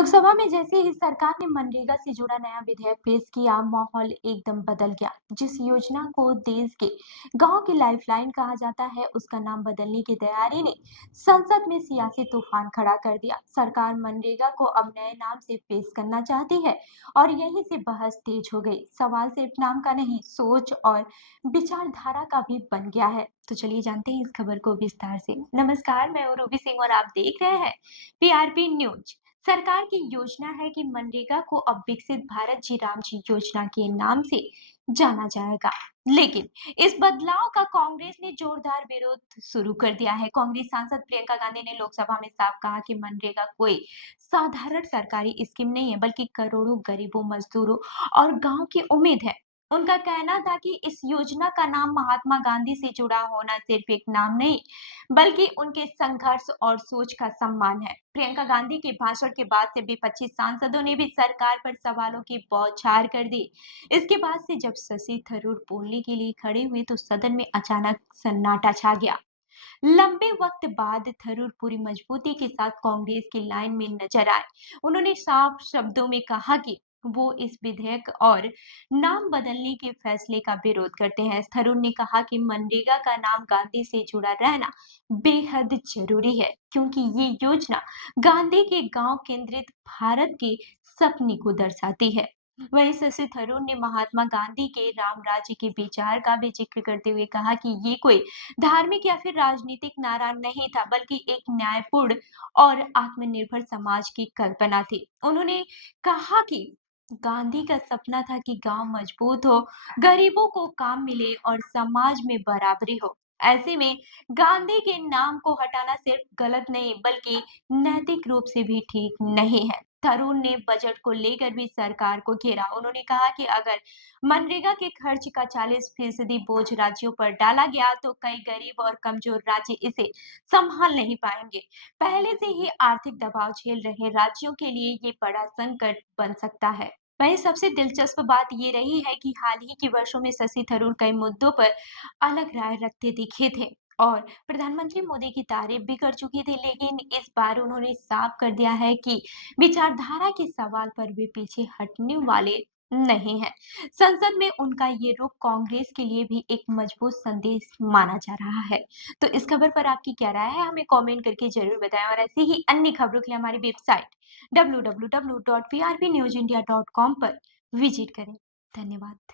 लोकसभा में जैसे ही सरकार ने मनरेगा से जुड़ा नया विधेयक पेश किया, माहौल एकदम बदल गया। जिस योजना को देश के गांव की लाइफलाइन कहा जाता है, उसका नाम बदलने की तैयारी ने संसद में सियासी तूफान खड़ा कर दिया। सरकार मनरेगा को अब नए नाम से पेश करना चाहती है और यहीं से बहस तेज हो गई। सवाल सिर्फ नाम का नहीं, सोच और विचारधारा का भी बन गया है। तो चलिए जानते हैं इस खबर को विस्तार से। नमस्कार, मैं हूं रूबी सिंह और आप देख रहे हैं पीआरपी न्यूज। सरकार की योजना है कि मनरेगा को अब विकसित भारत जी राम जी योजना के नाम से जाना जाएगा। लेकिन इस बदलाव का कांग्रेस ने जोरदार विरोध शुरू कर दिया है। कांग्रेस सांसद प्रियंका गांधी ने लोकसभा में साफ कहा कि मनरेगा कोई साधारण सरकारी स्कीम नहीं है, बल्कि करोड़ों गरीबों, मजदूरों और गांव की उम्मीद है। उनका कहना था कि इस योजना का नाम महात्मा गांधी से जुड़ा होना सिर्फ एक नाम नहीं, बल्कि उनके संघर्ष और सोच का सम्मान है। प्रियंका गांधी के भाषण के बाद से विपक्षी सांसदों ने भी सरकार पर सवालों की बौछार कर दी। इसके बाद से जब शशि थरूर बोलने के लिए खड़े हुए तो सदन में अचानक सन्नाटा छा गया। लंबे वक्त बाद थरूर पूरी मजबूती के साथ कांग्रेस की लाइन में नजर आए। उन्होंने साफ शब्दों में कहा कि वो इस विधेयक और नाम बदलने के फैसले का विरोध करते हैं। थरूर ने कहा कि मनरेगा का नाम गांधी से जुड़ा रहना बेहद जरूरी है, क्योंकि ये योजना गांधी के गांव केंद्रित भारत के सपने को दर्शाती है। वहीं शशि थरूर ने महात्मा गांधी के राम राज्य के विचार का भी जिक्र करते हुए कहा कि ये कोई धार्मिक या फिर राजनीतिक नारा नहीं था, बल्कि एक न्यायपूर्ण और आत्मनिर्भर समाज की कल्पना थी। उन्होंने कहा कि गांधी का सपना था कि गांव मजबूत हो, गरीबों को काम मिले और समाज में बराबरी हो। ऐसे में गांधी के नाम को हटाना सिर्फ गलत नहीं, बल्कि नैतिक रूप से भी ठीक नहीं है। थरूर ने बजट को लेकर भी सरकार को घेरा। उन्होंने कहा कि अगर मनरेगा के खर्च का 40% बोझ राज्यों पर डाला गया तो कई गरीब और कमजोर राज्य इसे संभाल नहीं पाएंगे। पहले से ही आर्थिक दबाव झेल रहे राज्यों के लिए ये बड़ा संकट बन सकता है। वहीं सबसे दिलचस्प बात ये रही है कि हाल ही के वर्षों में शशि थरूर कई मुद्दों पर अलग राय रखते दिखे थे और प्रधानमंत्री मोदी की तारीफ भी कर चुके थे, लेकिन इस बार उन्होंने साफ कर दिया है कि विचारधारा के सवाल पर वे पीछे हटने वाले नहीं है। संसद में उनका ये रुख कांग्रेस के लिए भी एक मजबूत संदेश माना जा रहा है। तो इस खबर पर आपकी क्या राय है, हमें कमेंट करके जरूर बताएं और ऐसी ही अन्य खबरों के लिए हमारी वेबसाइट www.prpnewsindia.com पर विजिट करें। धन्यवाद।